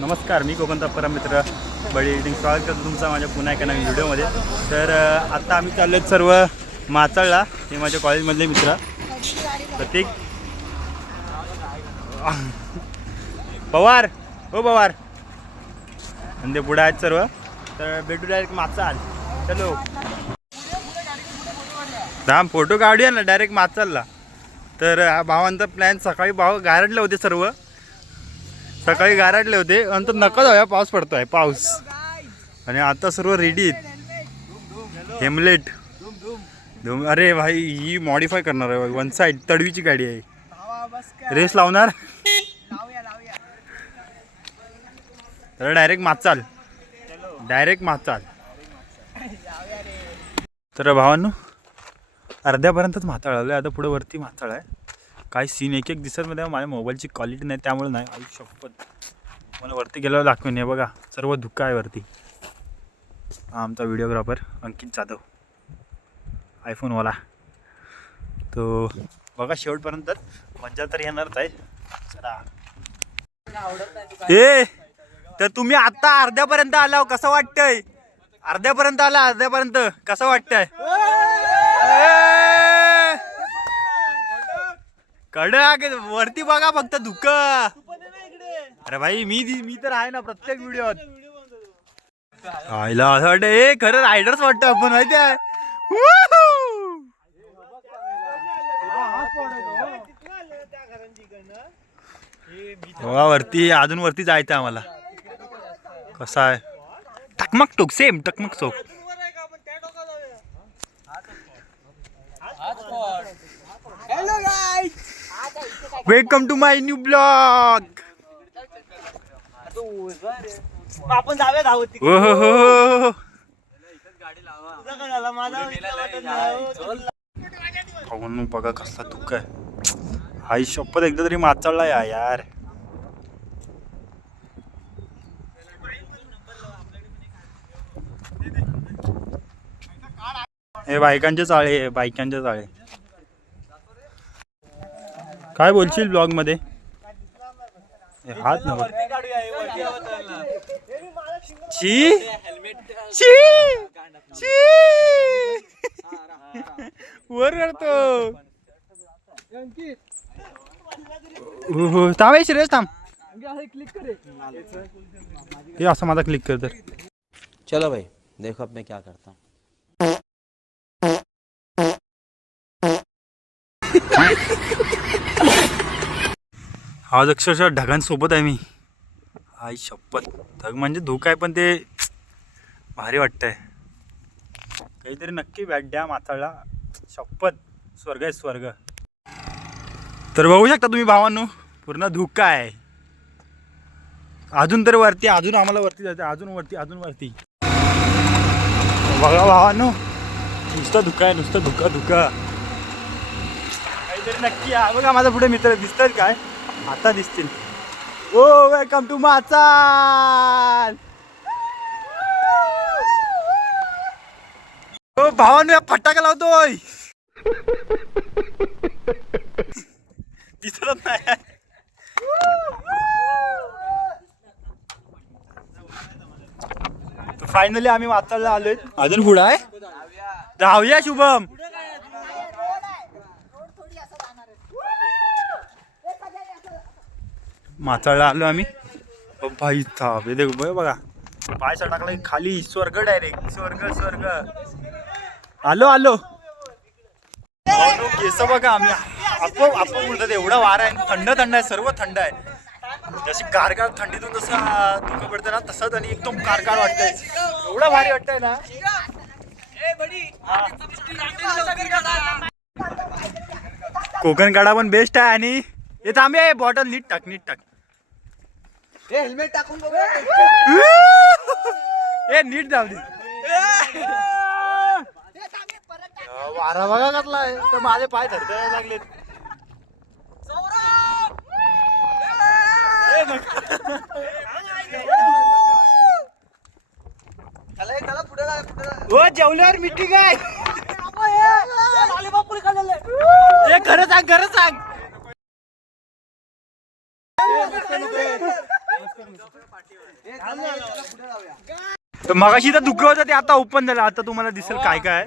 नमस्कार, मी कोकणचा परममित्र बळी एडिटिंग स्वागत करतो तुमचा माझ्या पुन्हा एका नवीन व्हिडिओमध्ये. तर आता आम्ही चाललो आहेत सर्व माचाळला. हे माझ्या कॉलेजमधले मित्र प्रतीक, पवार हो पवार आणि ते पुढे आहेत सर्व. तर भेटू डायरेक्ट माचाळ. चलो राम, फोटो काढूया ना डायरेक्ट माचाळला. तर भावांचा प्लॅन सकाळी भाव गारडले होते सर्व, सकाळी गारडले होते नंतर नका जाऊया, पाऊस पडतो आहे पाऊस. आणि आता सर्व रेडी आहेत. हेमलेट धूम. अरे भाई ही मॉडिफाय करणार आहे, वन साईड तडवीची गाडी आहे. रेस लावणार तर डायरेक्ट माचाळ, डायरेक्ट माचाळ. तर भावांनो अर्ध्यापर्यंतच माचाळ आलं, आता पुढे वरती माचाळ आहे. काही सीन एक एक दिसत मध्ये माझ्या मोबाईलची क्वालिटी नाही त्यामुळे नाही. शपथ मला वरती गेल्यावर दाखवेन. हे बघा सर्व धुक्का आहे वरती. हा आमचा व्हिडिओग्राफर अंकित जाधव, आयफोनवाला. तो बघा शेवटपर्यंत मजा तर येणारच आहे. चला ए तर तुम्ही आता अर्ध्यापर्यंत आला, कसं वाटतंय? अर्ध्यापर्यंत आला, अर्ध्यापर्यंत कसं वाटतंय? कडक वरती बघा फक्त धुक्क. अरे भाई मी तर आहे ना प्रत्येक व्हिडिओत. आईला असं वाटतं ए खरं रायडर्स वाटतं आपण, माहिती आहे. बघा वरती, अजून वरती जायचं आम्हाला. कसं आहे Takmak Tok, same Takmak Chowk. Hello guys, welcome to my new blog. आपण जाऊया धावत. हो हो हो हो. बघा कसला दुःख आहे. आई शपथ एकदा तरी माचाळला या यार. हे बायकांचे चाळे, बायकांचे चाळे. काय बोलशील ब्लॉग मध्ये? हात न ची ची ची वर करतो. हो थांब श्रेयस थांब. हे असं माझा क्लिक कर तर. चलो भाई देखो अब मैं क्या करता हूँ. आज अक्षरशः ढगांसोबत आहे मी. आई शपथ ढग म्हणजे धोका आहे, पण ते भारी वाटतंय. काहीतरी नक्की बॅट द्या माचाळला. शपथ स्वर्ग आहे स्वर्ग. तर बघू शकता तुम्ही भावांनो, पूर्ण धुका आहे. अजून तर वरती, अजून आम्हाला वरती जायचं, अजून वरती, अजून वरती. बघा भावांनो नुसतं धुका आहे, नुसतं धुका धुका. काहीतरी नक्की आहे. बघा माझा पुढे मित्र दिसतात काय, आता दिसतील. ओ वेलकम टू माचाळ. ओ भावांनो फटाका लावतोय. दिसत नाही. फायनली आम्ही माचाळला आलोय. अजून पुढं आहे, धावूया शुभम. माचाळला आलो आम्ही. भाई थाप हे देख बघा, पाय टाकला खाली स्वर्ग, डायरेक्ट स्वर्ग स्वर्ग. आलो आलो. केस बघा आम्ही आपण बोलतात एवढा वारा आहे, थंड थंड आहे, सर्व थंड आहे. जशी गारगार थंडीतून जसं धुकं पडतं ना तसंच, आणि एकदम गारगार वाटतंय. एवढा भारी वाटतंय ना. कोकण काढा पण बेस्ट आहे. आणि हे थांबे बॉटल नीट टाक, नीट टाक. हेल्मेट टाकून बघ. ए नीट जाऊ दे. वारा बघा कसला आहे, तर माझे पाय धरताय लागलेत. हो जेवल्यावर मिठी काय? खरं सांग, खरं सांग. तर मगाशी तर दुःख होतं ते आता ओपन झालं. आता तुम्हाला दिसेल काय काय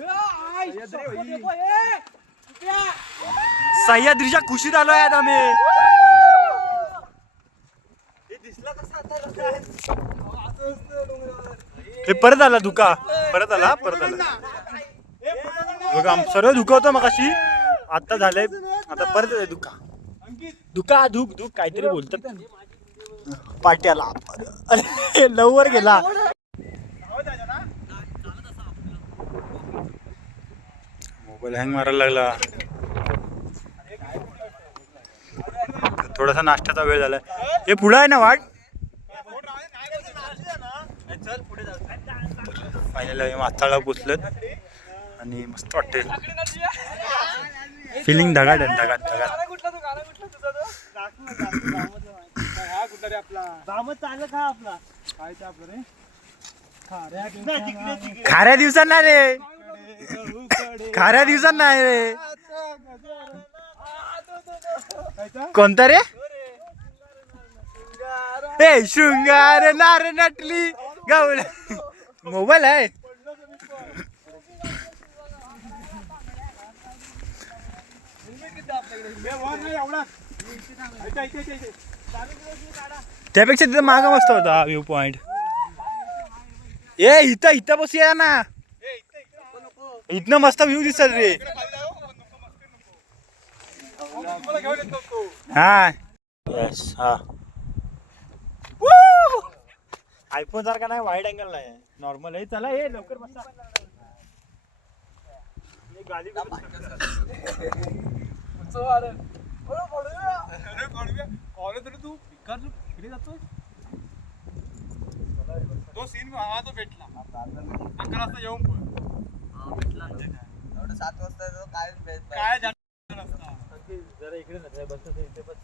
सह्याद्रीच्या खुशीत आलोय आता आम्ही. हे परत आला धुका. परत आला. बघा सर्व धुका होतं मगाशी. आता झालंय. आता परत आहे धुका. धुक काहीतरी बोलतात. पाट्याला अरे लवकर गेला. मोबाईल हँग मारायला लागला. थोडासा नाश्त्याचा वेळ झालाय. हे पुढं आहे ना वाट. फायनली माथाळला पोचलं आणि मस्त वाटते. फिलिंग ढगाट. खाऱ्या दिवसात नाही रे. कोणता रे. ए शृंगार नार नटली गावळ. मोबाईल आहे. त्यापेक्षा तिथं मागा मस्त होता व्ह्यू पॉइंट. इथं बसूया ना. इथनं मस्त व्ह्यू दिसत रे. हा आयफोन सारखा नाही. वाईड अँगल नाही. नॉर्मल आहे. चला हे लवकर बसा. गाडी तो सीन तो भेटला 11 वाजता येऊन भेटला. 7 वाजता काय जरा इकडे नाही बस इथे बस.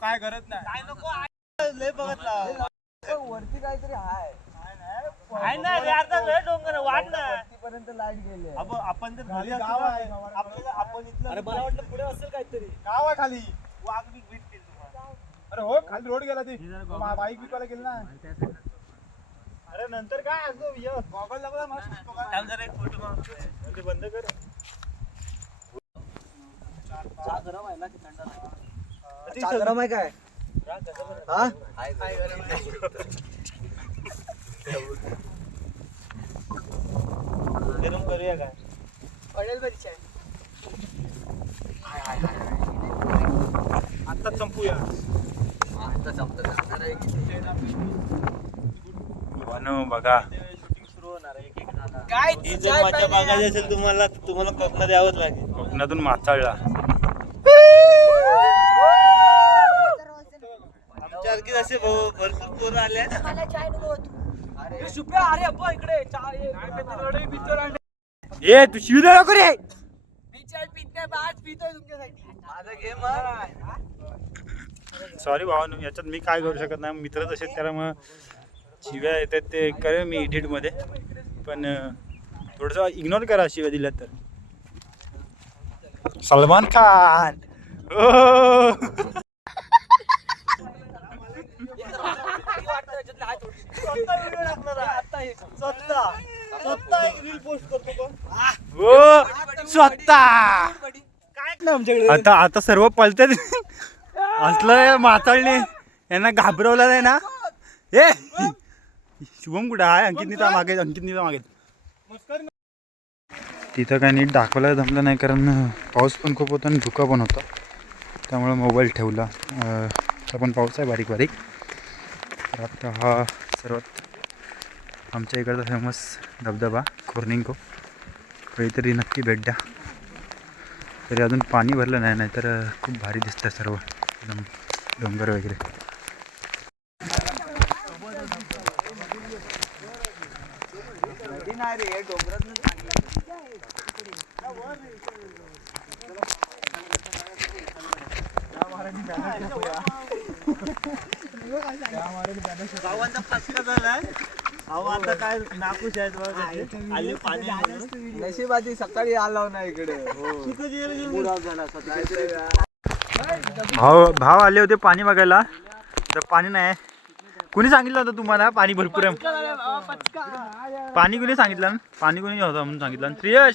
काय करत नाही. लय बघतला वरती काहीतरी आहे ना रे. आता लय डोंगर वाढ ना. पर्यंत लाईट गेले. आपण जर घरी गाव आहे आपल्याला. आपण इथलं. अरे मला वाटलं पुढे असेल काहीतरी. गाव आहे खाली. वाघ बी भेटतील तुम्हाला. अरे हो खाली रोड गेला ते. बाईक विकायला गेली ना. अरे नंतर काय असं गॉगल लागला मस्त. एक फोटो बंद कर. चहा गरम आहे ना की थंड नाही. चहा गरम आहे काय. हा गरम करूया काय. पडेल बरीच आहे. आता संपूया. बघा शूटिंग सुरू होणार आहे. ही जर मजा बघायची असेल तुम्हाला कोकणात यावंच लागेल. कोकणातून माथाळला आमच्यासारखी असे भरपूर पोरं आले. अरे शुभ्या अरे अप्पा इकडे चहा ये तू शिव नको रे. सॉरी भाऊ याच्यात मी काय करू शकत नाही. मित्र तसे त्याला मग शिव्या येतात ते करेन मी एडिट मध्ये. पण थोडंसं इग्नोर करा शिव्या दिल्या तर. सलमान खान आता सर्व पलतात. असलं माताळने यांना घाबरवलं नाही ना. ए शुभम कुठं आहे. अंकित नीता मागे. तिथं काय नीट दाखवायला जमलं नाही कारण पाऊस पण खूप होता आणि धुका पण होता. त्यामुळे मोबाईल ठेवला. आता पण पाऊस आहे बारीक. आता हा सर्वात आमच्या इकडचा फेमस धबधबा कोर्निंको. काहीतरी नक्की भेट द्या. तरी अजून पाणी भरलं नाही तर खूप भारी दिसतं सर्व एकदम डोंगर वगैरे. नाही रे डोंगरात गावांचा फासका झालाय. अहो आता काय नाकूश आहेत बघा कसे. आले पाणी म्हणून. नशिबाची सकाळी आलो ना इकडे. भाव आले होते पाणी बघायला, तर पाणी नाही. कुणी सांगितलं होतं तुम्हाला पाणी भरपूर आहे? पाणी कुणी सांगितलं ना? पाणी कुणी होतं म्हणून सांगितलं ना? श्रेयश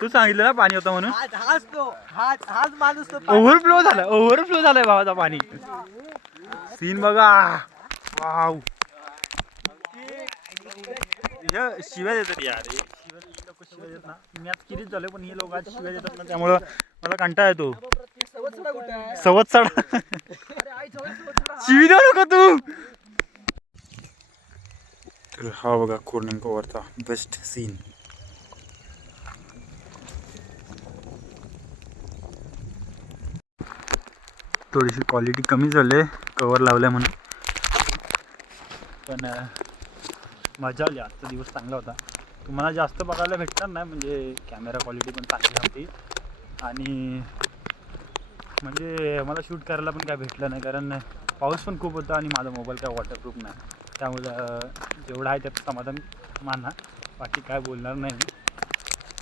तू सांगितलं ना पाणी होतं म्हणून? हाच माणूस तो ओव्हरफ्लो झालाय भावाचा पाणी. सीन बघा. वाव. शिव्या देतात यार. शिव्या देतात ना. मी आज किरीच झालोय पण हे लोक आज शिव्या देतात ना, त्यामुळं मला कंटाळा येतो. सवत्सडा शिवी देऊ नका तू. तर हा बघा कोर्निंगवरचा बेस्ट सीन. थोडीशी क्वालिटी कमी झाली कवर लावल्या म्हणून, पण मजा आली. आजचा दिवस चांगला होता. तुम्हाला जास्त बघायला भेटणार नाही, म्हणजे कॅमेरा क्वालिटी पण चांगली नव्हती आणि म्हणजे मला शूट करायला पण काय भेटलं नाही, कारण पाऊस पण खूप होता आणि माझा मोबाईल काय वॉटरप्रूफ नाही. त्यामुळं जेवढं आहे त्याचं समाधान माना, बाकी काय बोलणार नाही.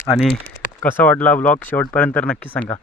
आणि कसा वाटला व्लॉग शेवटपर्यंत नक्की सांगा.